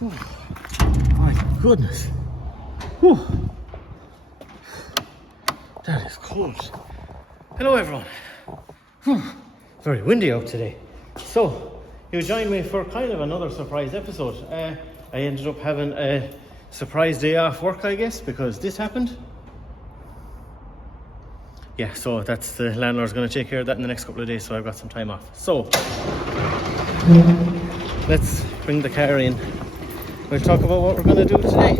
Whew. My goodness. Whew. That is cold. Hello everyone. Whew. Very windy out today. So, you joined me for kind of another surprise episode. I ended up having a surprise day off work, I guess, because this happened. Yeah, so that's the landlord's going to take care of that in the next couple of days, so I've got some time off. So, let's bring the car in. We'll talk about what we're going to do today.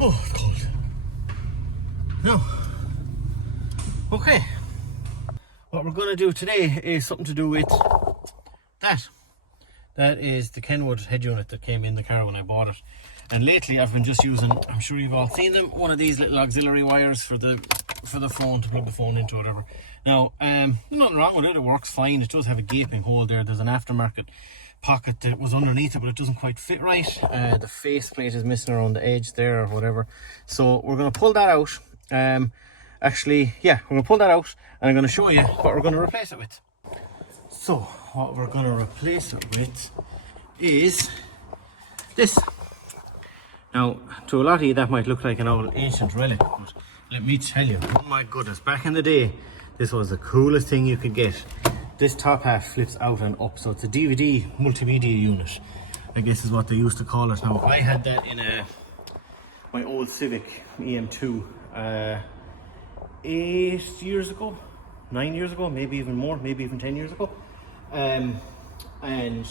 Oh, it's cold. Now, okay. What we're going to do today is something to do with that. That is the Kenwood head unit that came in the car when I bought it. And lately I've been just using, I'm sure you've all seen them, one of these little auxiliary wires for the phone, to plug the phone into, whatever. Now, there's nothing wrong with it, it works fine. It does have a gaping hole there. There's an aftermarket pocket that was underneath it, but it doesn't quite fit right. The faceplate is missing around the edge there or whatever. So we're going to pull that out. Actually, yeah, we're going to pull that out and I'm going to show you what we're going to replace it with. So, what we're going to replace it with is this. Now, to a lot of you that might look like an old ancient relic, but let me tell you, oh my goodness, back in the day, this was the coolest thing you could get. This top half flips out and up, so it's a DVD multimedia unit, I guess is what they used to call it. Now, I had that in my old Civic EM2 9 years ago, maybe even more, maybe even 10 years ago. And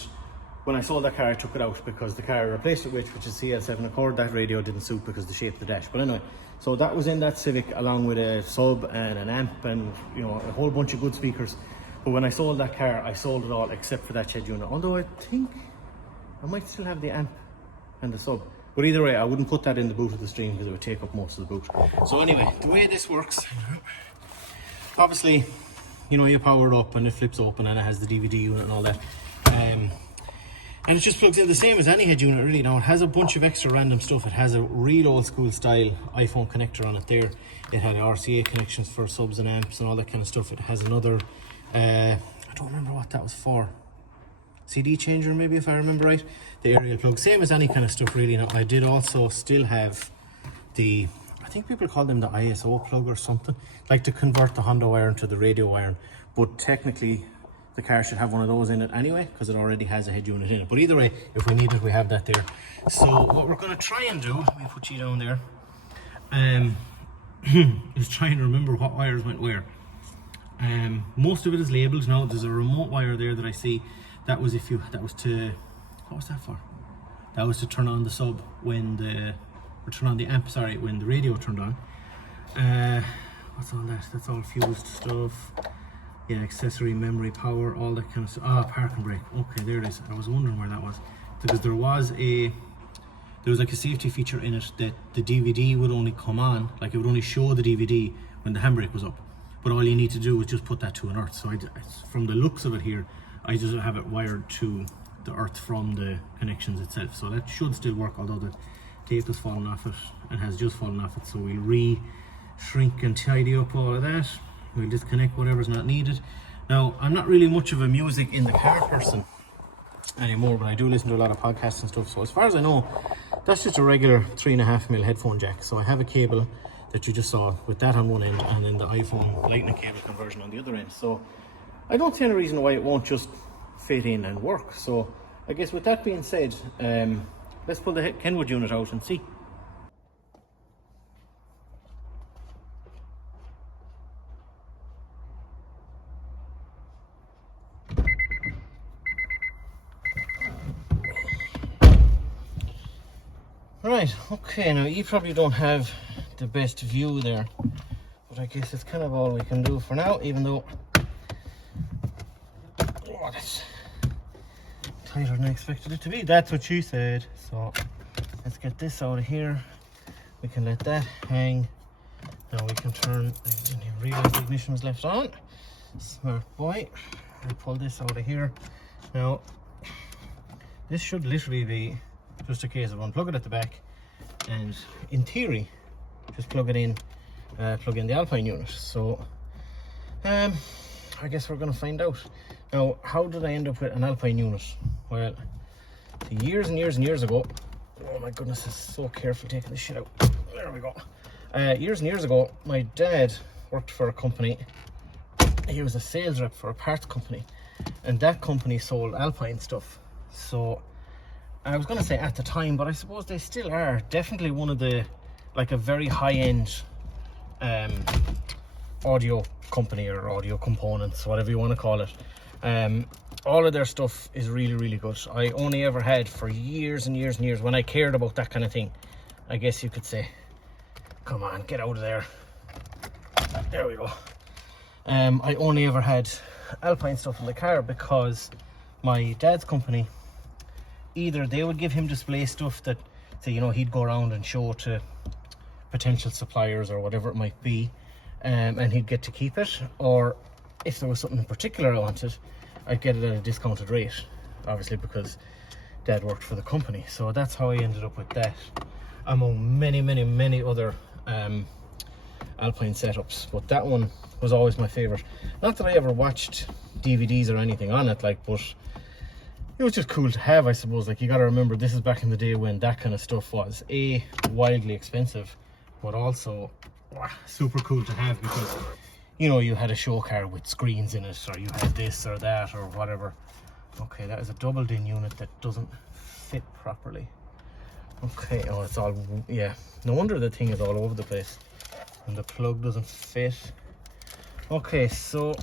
when I sold that car, I took it out because the car I replaced it with, which is CL7 Accord, that radio didn't suit because of the shape of the dash. But anyway, so that was in that Civic along with a sub and an amp and, you know, a whole bunch of good speakers. But when I sold that car, I sold it all except for that head unit. Although I think I might still have the amp and the sub. But either way, I wouldn't put that in the boot of the Stream because it would take up most of the boot. So anyway, the way this works, obviously, you know, you power it up and it flips open and it has the DVD unit and all that. And it just plugs in the same as any head unit really. Now it has a bunch of extra random stuff. It has a real old school style iPhone connector on it there. It had RCA connections for subs and amps and all that kind of stuff. It has another, I don't remember what that was for. CD changer maybe, if I remember right. The aerial plug, same as any kind of stuff really. Now I did also still have the, I think people call them the ISO plug or something, like to convert the Honda wiring to the radio wiring, but technically the car should have one of those in it anyway because it already has a head unit in it. But either way, if we need it, we have that there. So what we're going to try and do, let me put you down there, is try and remember what wires went where. Most of it is labelled. Now there's a remote wire there that I see. That was what was that for? That was to turn on the sub when turn on the amp, sorry, when the radio turned on. What's all that? That's all fused stuff. Yeah, accessory, memory, power, all that kind of stuff. Ah, park and brake. Okay, there it is. I was wondering where that was. Because there was like a safety feature in it that the DVD would only come on, like it would only show the DVD when the handbrake was up. But all you need to do is just put that to an earth. So from the looks of it here, I just have it wired to the earth from the connections itself. So that should still work, although the tape has fallen off it and has just fallen off it. So we'll re-shrink and tidy up all of that. We'll disconnect whatever's not needed. Now, I'm not really much of a music in the car person anymore, but I do listen to a lot of podcasts and stuff. So as far as I know, that's just a regular 3.5mm headphone jack. So I have a cable that you just saw with that on one end and then the iPhone lightning cable conversion on the other end. So I don't see any reason why it won't just fit in and work. So I guess with that being said, let's pull the Kenwood unit out and see. Right, okay, now you probably don't have the best view there, but I guess it's kind of all we can do for now, even though that's tighter than I expected it to be. That's what she said. So let's get this out of here. We can let that hang. Now we can turn, I didn't even realize the ignition was left on. Smart boy. I'll pull this out of here. Now, this should literally be just a case of unplug it at the back and in theory just plug in the Alpine unit. So I guess we're going to find out. Now, how did I end up with an Alpine unit? Well, years and years and years ago, oh my goodness, it's so careful taking this shit out. There we go. Years and years ago, my dad worked for a company. He was a sales rep for a parts company, and that company sold Alpine stuff. So I was going to say at the time, but I suppose they still are definitely one of the, like, a very high-end audio company or audio components, whatever you want to call it. All of their stuff is really, really good. I only ever had, for years and years and years, when I cared about that kind of thing, I guess you could say, come on, get out of there. There we go. I only ever had Alpine stuff in the car because my dad's company, either they would give him display stuff that, say, you know, he'd go around and show to potential suppliers or whatever it might be, and he'd get to keep it, or if there was something in particular I wanted, I'd get it at a discounted rate, obviously because Dad worked for the company. So that's how I ended up with that, among many other Alpine setups. But that one was always my favorite. Not that I ever watched DVDs or anything on it, like, but it was just cool to have, I suppose. Like, you got to remember, this is back in the day when that kind of stuff was wildly expensive, but also super cool to have, because, you know, you had a show car with screens in it, or you had this or that or whatever. Okay, that is a double din unit that doesn't fit properly. Okay, oh, it's all, yeah, no wonder the thing is all over the place and the plug doesn't fit. Okay, so,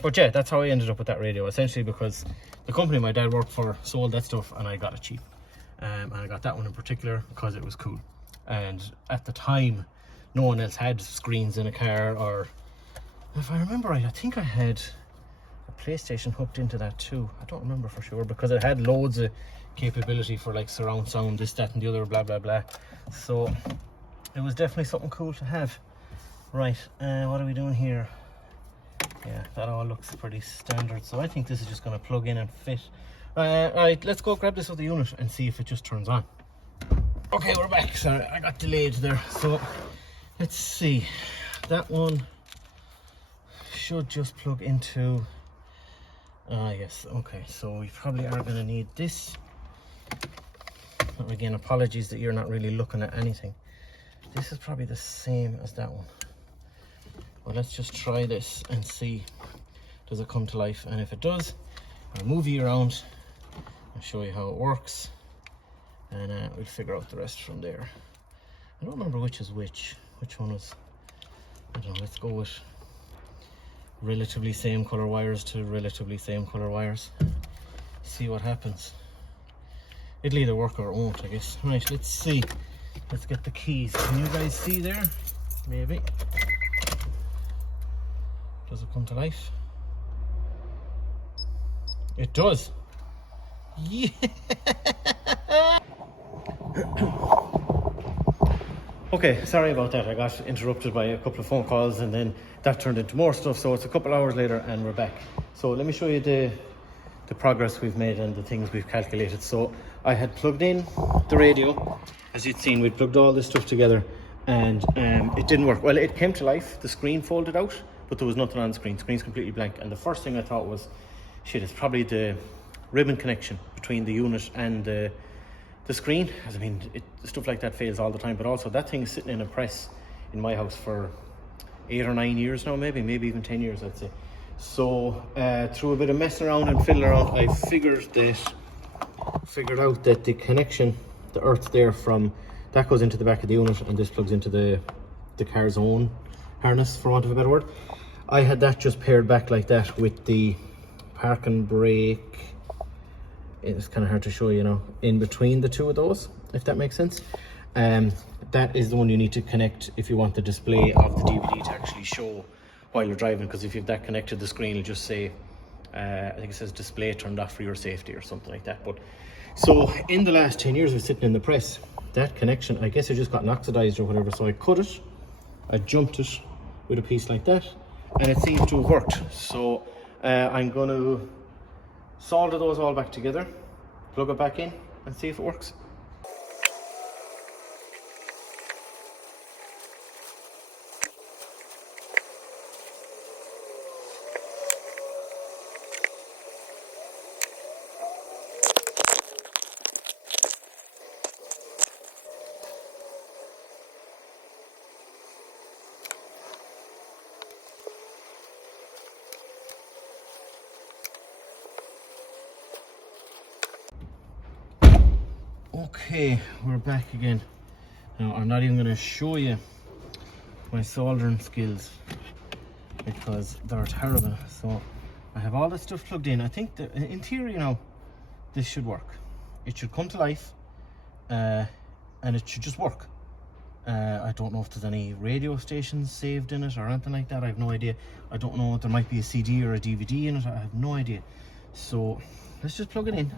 but yeah, that's how I ended up with that radio, essentially because the company my dad worked for sold that stuff and I got it cheap. And I got that one in particular because it was cool. And at the time, no one else had screens in a car, or if I remember right, I think I had a PlayStation hooked into that too. I don't remember for sure, because it had loads of capability for, like, surround sound, this, that and the other, blah blah blah. So it was definitely something cool to have. Right, what are we doing here? Yeah, that all looks pretty standard, so I think this is just going to plug in and fit. Alright, let's go grab this other unit and see if it just turns on. Okay, we're back. Sorry, I got delayed there. So let's see, that one should just plug into, yes, okay, so we probably are going to need this. Again, apologies that you're not really looking at anything. This is probably the same as that one. Well, let's just try this and see, does it come to life? And if it does, I'll move you around and show you how it works, and we'll figure out the rest from there. I don't remember which is which one was, I don't know, let's go with relatively same color wires to relatively same color wires. See what happens. It'll either work or it won't, I guess. Right, let's see. Let's get the keys. Can you guys see there? Maybe. Does it come to life? It does. Yeah. Okay, sorry about that. I got interrupted by a couple of phone calls and then that turned into more stuff. So it's a couple hours later and we're back. So let me show you the progress we've made and the things we've calculated. So I had plugged in the radio. As you'd seen, we'd plugged all this stuff together and it didn't work. Well, it came to life. The screen folded out, but there was nothing on the screen. Screen's completely blank. And the first thing I thought was, shit, it's probably the ribbon connection between the unit and the screen. I mean, stuff like that fails all the time, but also that thing is sitting in a press in my house for 8 or 9 years now, maybe even 10 years, I'd say. So through a bit of messing around and fiddling around, I figured out that the connection, the earth there from, that goes into the back of the unit and this plugs into the car's own harness, for want of a better word. I had that just paired back like that with the park and brake. It's kind of hard to show, you know, in between the two of those, if that makes sense. That is the one you need to connect if you want the display of the DVD to actually show while you're driving, because if you have that connected, the screen will just say, I think it says display turned off for your safety or something like that. But so in the last 10 years of sitting in the press, that connection, I guess it just got oxidized or whatever, so I cut it, I jumped it with a piece like that, and it seems to have worked. So I'm going to solder those all back together, plug it back in and see if it works. Okay, we're back again. Now I'm not even going to show you my soldering skills because they're terrible. So I have all this stuff plugged in. I think that in theory now this should work. It should come to life and it should just work. I don't know if there's any radio stations saved in it or anything like that. I have no idea. I don't know if there might be a CD or a DVD in it. I have no idea. So let's just plug it in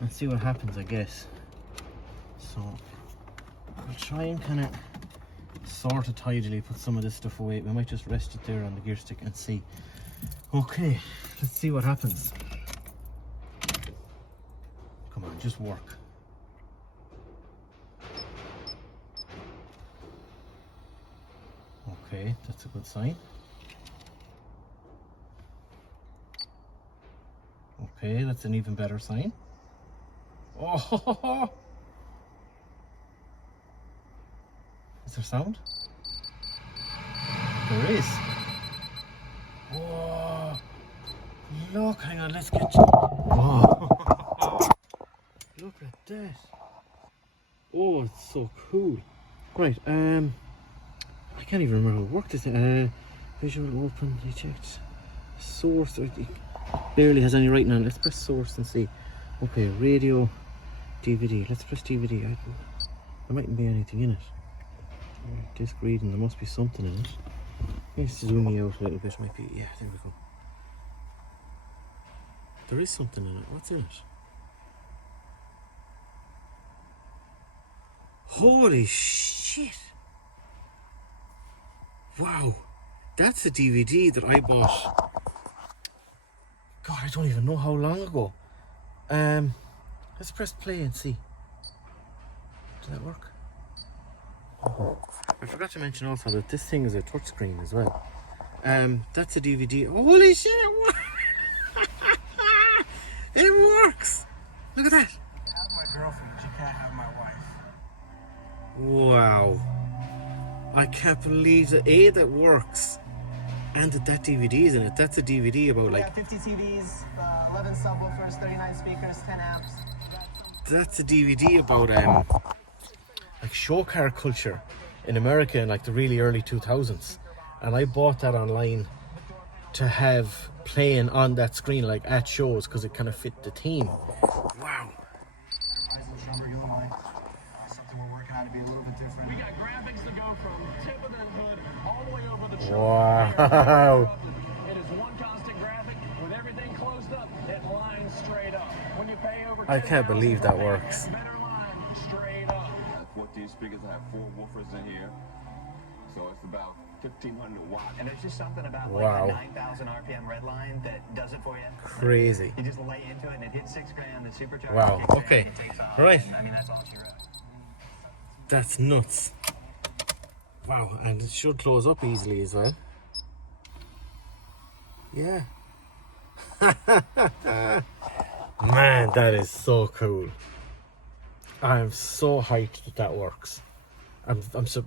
and see what happens, I guess. So I'll try and kind of sort of tidily put some of this stuff away. We might just rest it there on the gear stick and see. Okay, let's see what happens. Come on, just work. Okay, that's a good sign. Okay, that's an even better sign. Oh, is there sound? There is. Oh, look, hang on, let's get you. Oh. Look at that. Oh, it's so cool. Right, I can't even remember how it worked. Visual open, eject. Source, it barely has any writing on it. Let's press source and see. Okay, radio, DVD. Let's press DVD. There mightn't be anything in it. Disc reading, there must be something in it. Let's zoom me out a little bit. Might be, yeah, there we go. There is something in it. What's in it? Holy shit! Wow, that's a DVD that I bought. God, I don't even know how long ago. Let's press play and see. Did that work? Oh. I forgot to mention also that this thing is a touchscreen as well. That's a DVD. Holy shit! It works! Look at that! You can have my girlfriend, but you can't have my wife. Wow. I can't believe that that works and that DVD is in it. That's a DVD about like 50 TVs, 11 subwoofers, 39 speakers, 10 amps. That's a DVD about like show car culture in America in like the really early 2000s, and I bought that online to have playing on that screen like at shows because it kind of fit the theme. Wow. Something we're working on to be a little bit different. We got graphics to go from tip of the hood all the way over the trunk. Wow. It is one constant graphic with everything closed up. It lines straight up. When you pay over I can't believe that works. better line straight up. 14 speakers, I have 4 woofers in here. So it's about 1,500 watts. And there's just something about Wow. like a 9,000 RPM red line that does it for you. Crazy. You just lay into it and it hits $6,000. The supercharger. Wow, kicks in, okay. it takes off, Right. and, I mean, that's all she wrote. That's nuts. Wow, and it should close up easily as well. Yeah. Man, that is so cool. I'm so hyped that works.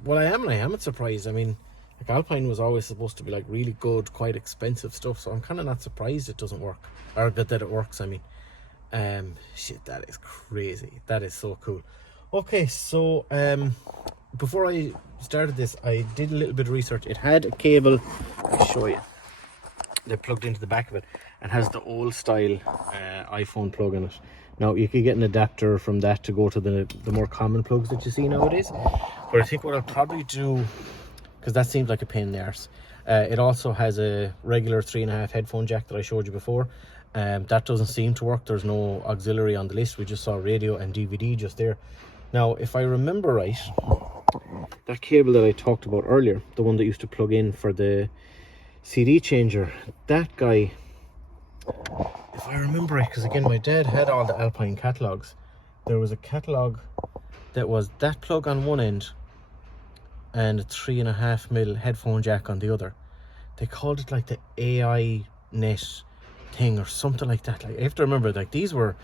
Well, I am surprised. I mean, like Alpine was always supposed to be like really good, quite expensive stuff, so I'm kind of not surprised it doesn't work, or that it works. I mean, shit, that is crazy. That is so cool. Okay, so before I started this, I did a little bit of research. It had a cable. I'll show you. They plugged into the back of it and has the old style iPhone plug in it. Now you could get an adapter from that to go to the more common plugs that you see nowadays. But I think what I'll probably do, because that seems like a pain in the arse, it also has a regular 3.5 headphone jack that I showed you before. That doesn't seem to work. There's no auxiliary on the list. We just saw radio and DVD just there. Now, if I remember right, that cable that I talked about earlier, the one that used to plug in for the CD changer, that guy, if I remember right, because again my dad had all the Alpine catalogs, there was a catalog that was that plug on one end and a 3.5mm headphone jack on the other. They called it like the AI net thing or something like that. Like, I have to remember, like these are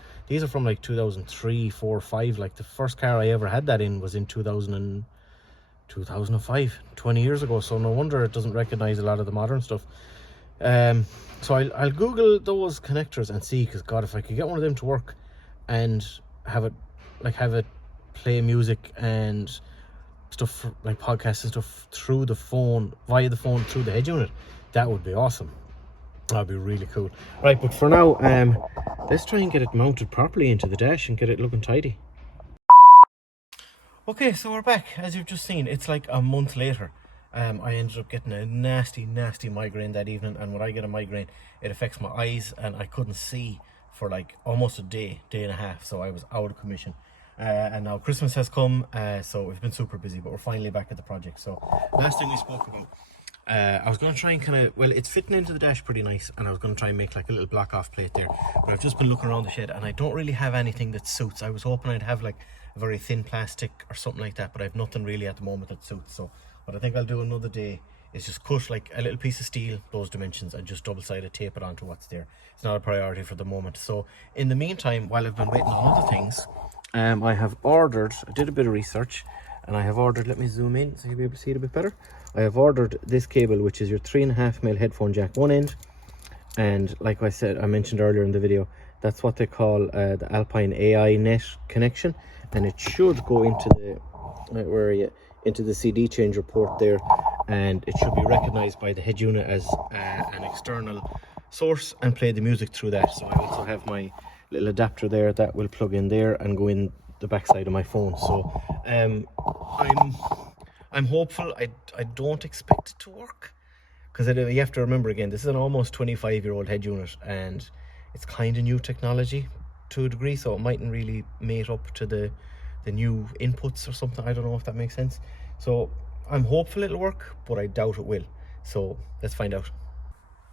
from like 2003, 4, 5. Like the first car I ever had that in was in 2005, 20 years ago. So no wonder it doesn't recognize a lot of the modern stuff. So I'll Google those connectors and see, because God, if I could get one of them to work and have it like have it play music and stuff like podcasts and stuff through the phone, via the phone through the head unit, that would be awesome. That'd be really cool. Right, but for now, let's try and get it mounted properly into the dash and get it looking tidy. Okay, so we're back. As you've just seen, it's like a month later. I ended up getting a nasty migraine that evening, and when I get a migraine, it affects my eyes, and I couldn't see for like almost a day and a half, so I was out of commission. And now Christmas has come, so we've been super busy, but we're finally back at the project. So last thing we spoke about, I was going to try and kind of, well, it's fitting into the dash pretty nice, and I was going to try and make like a little block off plate there, but I've just been looking around the shed and I don't really have anything that suits. I was hoping I'd have like a very thin plastic or something like that, but I've nothing really at the moment that suits. So what I think I'll do another day is just cut like a little piece of steel, those dimensions, and just double-sided tape it onto what's there. It's not a priority for the moment. So in the meantime, while I've been waiting on other things, I have ordered, I did a bit of research, and I have ordered, let me zoom in so you'll be able to see it a bit better. I have ordered this cable, which is your 3.5mm headphone jack one end, and like I said, I mentioned earlier in the video, that's what they call the Alpine AI net connection, and it should go into the into the CD changer port there, and it should be recognized by the head unit as an external source and play the music through that. So I also have my little adapter there that will plug in there and go in the backside of my phone. So I'm hopeful. I don't expect it to work, because you have to remember, again, this is an almost 25-year-old head unit, and it's kind of new technology to a degree, so it mightn't really mate up to the new inputs or something. I don't know if that makes sense. So I'm hopeful it'll work, but I doubt it will. So let's find out.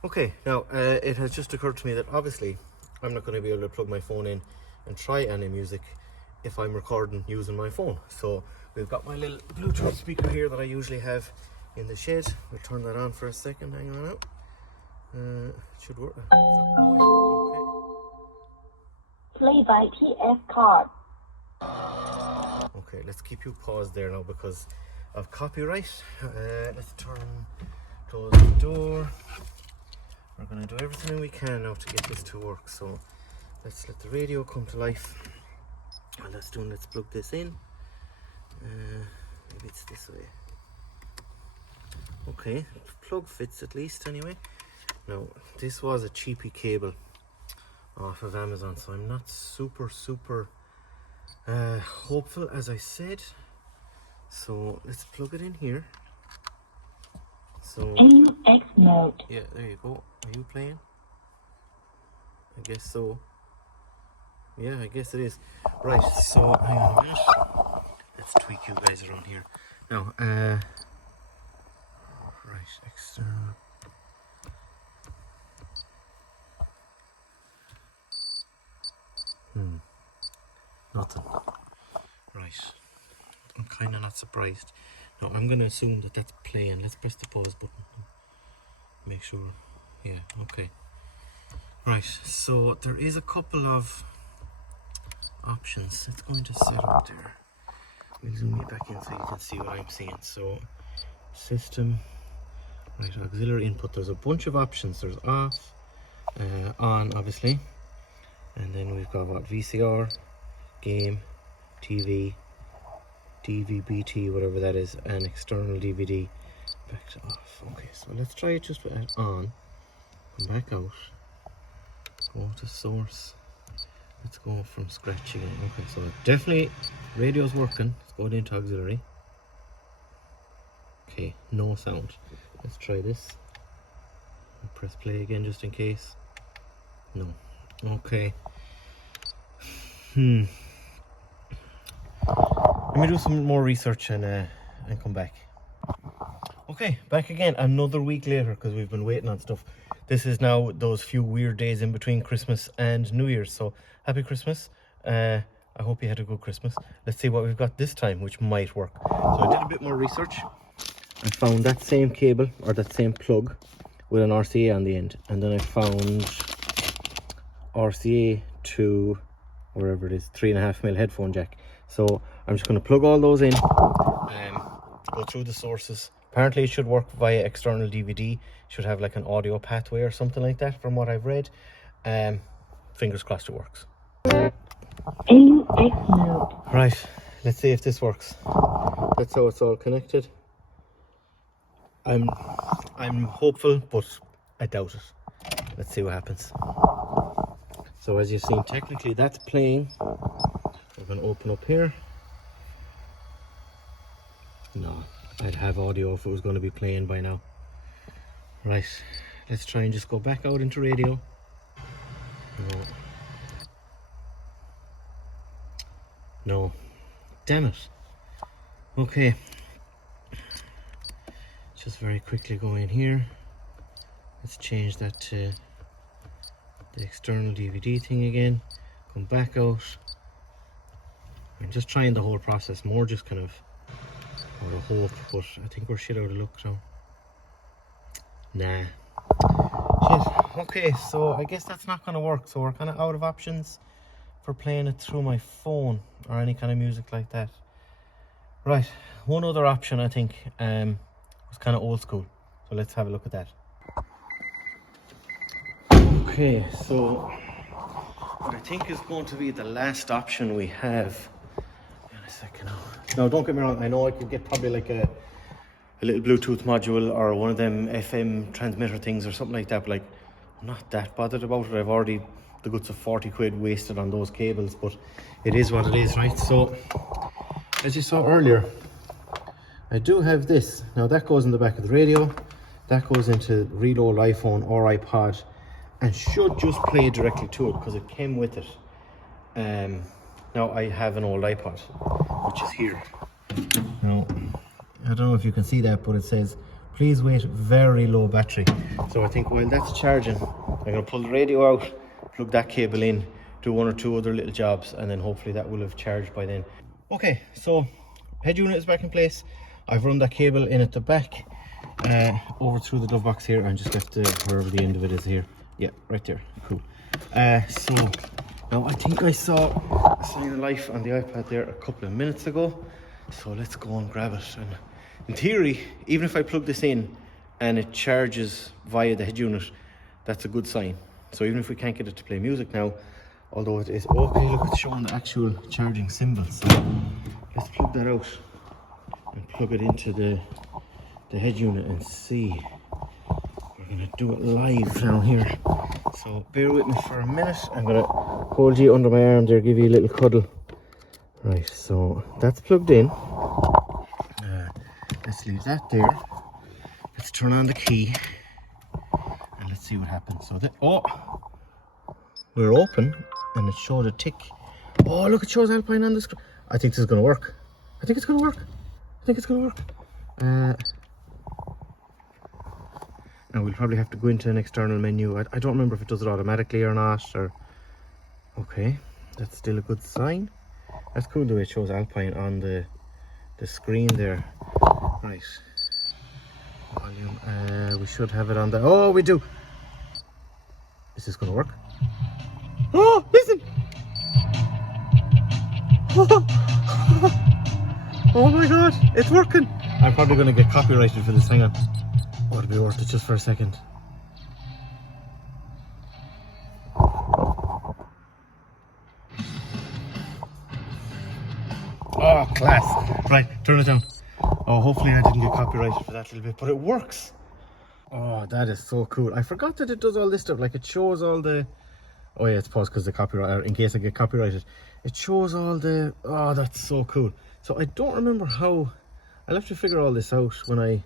Okay, now it has just occurred to me that obviously I'm not going to be able to plug my phone in and try any music if I'm recording using my phone. So we've got my little Bluetooth speaker here that I usually have in the shed. We'll turn that on for a second. Hang on out. It should work. Okay. Play by TF card. Okay, let's keep you paused there now because of copyright. Let's close the door. We're going to do everything we can now to get this to work. So let's let the radio come to life. And let's plug this in. Maybe it's this way. Okay, plug fits at least anyway. Now, this was a cheapy cable off of Amazon, so I'm not super hopeful, as I said. So let's plug it in here. So MUX mode. yeah, there you go. Are you playing? I guess so. Yeah, I guess it is. Right, so hang on a minute. Let's tweak you guys around here. Now, right, external. Nothing. Right. I'm kind of not surprised. Now, I'm going to assume that that's playing. Let's press the pause button. Make sure. Yeah, okay. Right, so there is a couple of options. It's going to set up there. We'll zoom it back in so you can see what I'm seeing. So, system, right, auxiliary input. There's a bunch of options. There's off, on, obviously, and then we've got what, VCR, game, TV, DVB-T, whatever that is, and external DVD. Back to off. Okay, so let's try it just with on. Come back out. Go to source. Let's go from scratch again. Okay, so definitely radio's working. Let's go into auxiliary. Okay, no sound. Let's try this. I'll press play again just in case. No. Okay. Let me do some more research and come back. Okay, back again another week later because we've been waiting on stuff. This is now those few weird days in between Christmas and New Year's. So happy Christmas. I hope you had a good Christmas. Let's see what we've got this time, which might work. So I did a bit more research. I found that same cable or that same plug with an RCA on the end, and then I found RCA to wherever it is, 3.5mm headphone jack. So I'm just going to plug all those in, go through the sources. Apparently it should work via external DVD. Should have like an audio pathway or something like that from what I've read. Fingers crossed it works. AUX mode. Right, let's see if this works. That's how it's all connected. I'm hopeful, but I doubt it. Let's see what happens. So as you've seen, technically that's playing. We're going to open up here. No, I'd have audio if it was going to be playing by now. Right, let's try and just go back out into radio. No. No. Damn it. Okay. Just very quickly go in here. Let's change that to the external DVD thing again. Come back out. I'm just trying the whole process, more just kind of out of hope, but I think we're shit out of luck now. Nah. Shit. Okay, so I guess that's not gonna work. So we're kind of out of options for playing it through my phone or any kind of music like that. Right, one other option I think was kind of old school. So let's have a look at that. Okay, so what I think is going to be the last option we have. In a second now. Now don't get me wrong, I know I could get probably like a little Bluetooth module or one of them FM transmitter things or something like that, but like I'm not that bothered about it. I've already the guts of 40 quid wasted on those cables, but it is what it is, right? So as you saw earlier, I do have this. Now that goes in the back of the radio, that goes into real old iPhone or iPod and should just play directly to it because it came with it. Now I have an old iPod which is here. Now I don't know if you can see that, but it says please wait, very low battery. So I think while that's charging, I'm going to pull the radio out, plug that cable in, do one or two other little jobs, and then hopefully that will have charged by then. Okay, so head unit is back in place. I've run that cable in at the back, over through the glove box here, and just left the, wherever the end of it is here. Yeah, right there, cool. So now I think I saw a sign of life on the iPad there a couple of minutes ago. So let's go and grab it. And in theory, even if I plug this in and it charges via the head unit, that's a good sign. So even if we can't get it to play music now, although it is okay, look, it's showing the actual charging symbol. So let's plug that out and plug it into the head unit and see. We're gonna do it live now here. So bear with me for a minute. I'm gonna hold you under my arm there, give you a little cuddle. Right, so that's plugged in. Let's leave that there. Let's turn on the key and let's see what happens. So we're open and it showed a tick. Oh look, it shows Alpine on the screen. I think this is gonna work. I think it's gonna work. I think it's gonna work. Now we'll probably have to go into an external menu. I don't remember if it does it automatically or not. Or okay, that's still a good sign. That's cool the way it shows Alpine on the screen there. Right. Volume. We should have it on the. Oh, we do. Is this gonna work? Oh, listen! Oh my god, it's working! I'm probably gonna get copyrighted for this. Hang on. Oh, it'll be worth it just for a second. Oh, class. Right, turn it down. Oh, hopefully I didn't get copyrighted for that little bit, but it works. Oh, that is so cool. I forgot that it does all this stuff. Like it shows all the... Oh yeah, it's paused because the copyright, in case I get copyrighted. It shows all the... Oh, that's so cool. So I don't remember how... I'll have to figure all this out when I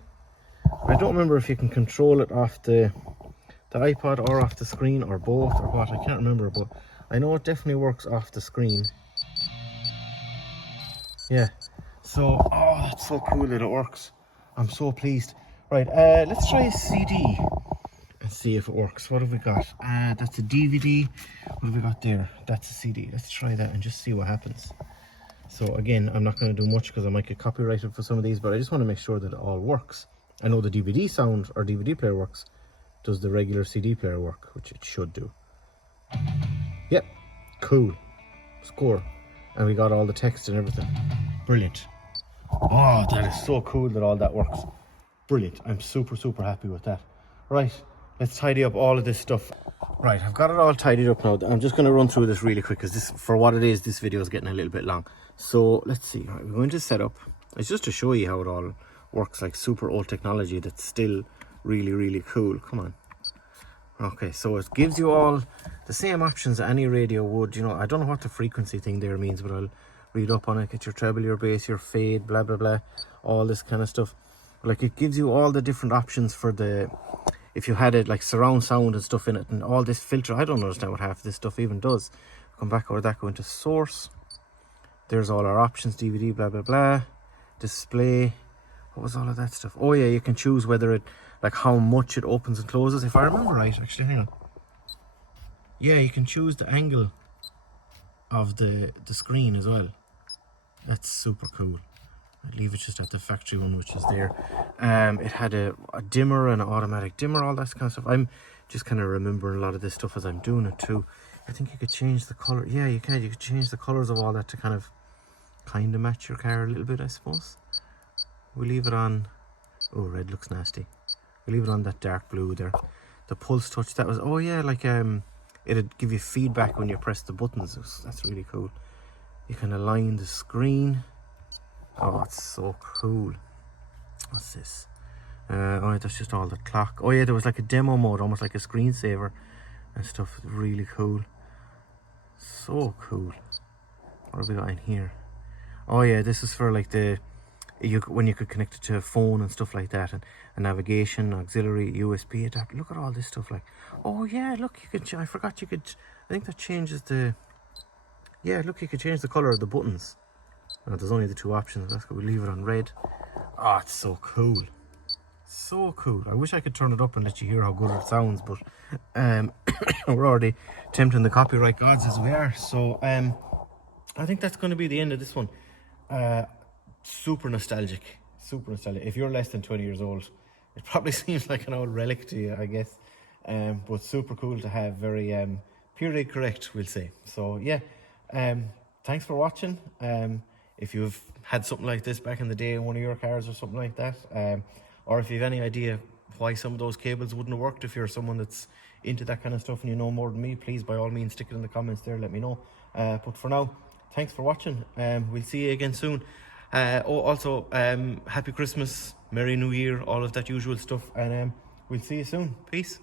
don't remember if you can control it off the iPod or off the screen or both or what. I can't remember, but I know it definitely works off the screen. Yeah, so, oh, that's so cool that it works. I'm so pleased. Right, let's try a CD and see if it works. What have we got? That's a DVD. What have we got there? That's a CD. Let's try that and just see what happens. So again, I'm not going to do much because I might get copyrighted for some of these, but I just want to make sure that it all works. I know the DVD sound or DVD player works. Does the regular CD player work? Which it should do. Yep, cool. Score. And we got all the text and everything. Brilliant. Oh, that is so cool that all that works. Brilliant. I'm super, super happy with that. Right, let's tidy up all of this stuff. Right, I've got it all tidied up now. I'm just going to run through this really quick because this, for what it is, this video is getting a little bit long. So let's see. Right, we're going to set up. It's just to show you how it all works, like super old technology that's still really, really cool. Come on. Okay, so it gives you all the same options that any radio would. You know, I don't know what the frequency thing there means, but I'll read up on it. Get your treble, your bass, your fade, blah, blah, blah. All this kind of stuff. Like, it gives you all the different options for the... If you had it like surround sound and stuff in it, and all this filter. I don't understand what half this stuff even does. Come back over that, go into source. There's all our options, DVD, blah, blah, blah. Display. What was all of that stuff? Oh yeah, you can choose whether it, like how much it opens and closes. If I remember right, actually, hang on. Yeah, you can choose the angle of the screen as well. That's super cool. I leave it just at the factory one, which is there. It had a dimmer and an automatic dimmer, all that kind of stuff. I'm just kind of remembering a lot of this stuff as I'm doing it too. I think you could change the color. Yeah, you can. You could change the colors of all that to kind of match your car a little bit, I suppose. We'll leave it on. Oh, red looks nasty. We'll leave it on that dark blue there. The pulse touch, that was, oh yeah, like it'd give you feedback when you press the buttons. That's really cool. You can align the screen. Oh, it's so cool. What's this? Oh, that's just all the clock. Oh yeah, there was like a demo mode, almost like a screensaver and stuff. Really cool. So cool. What have we got in here? Oh yeah, this is for like when you could connect it to a phone and stuff like that, and navigation, auxiliary, USB adapter. Look at all this stuff. Like, oh yeah, look, you could. I forgot you could. I think that changes the. Yeah, look, you could change the color of the buttons. Oh, there's only the two options. That's good. We'll leave it on red. Oh, it's so cool. So cool. I wish I could turn it up and let you hear how good it sounds, but we're already tempting the copyright gods as we are. So I think that's going to be the end of this one. Super nostalgic. Super nostalgic. If you're less than 20 years old, it probably seems like an old relic to you, I guess. But super cool to have. Very period correct, we'll say. So yeah, thanks for watching. If you've had something like this back in the day in one of your cars or something like that, or if you have any idea why some of those cables wouldn't have worked, if you're someone that's into that kind of stuff and you know more than me, please by all means stick it in the comments there, let me know. But for now, thanks for watching. We'll see you again soon. Also, happy Christmas, Merry New Year, all of that usual stuff, and we'll see you soon. Peace.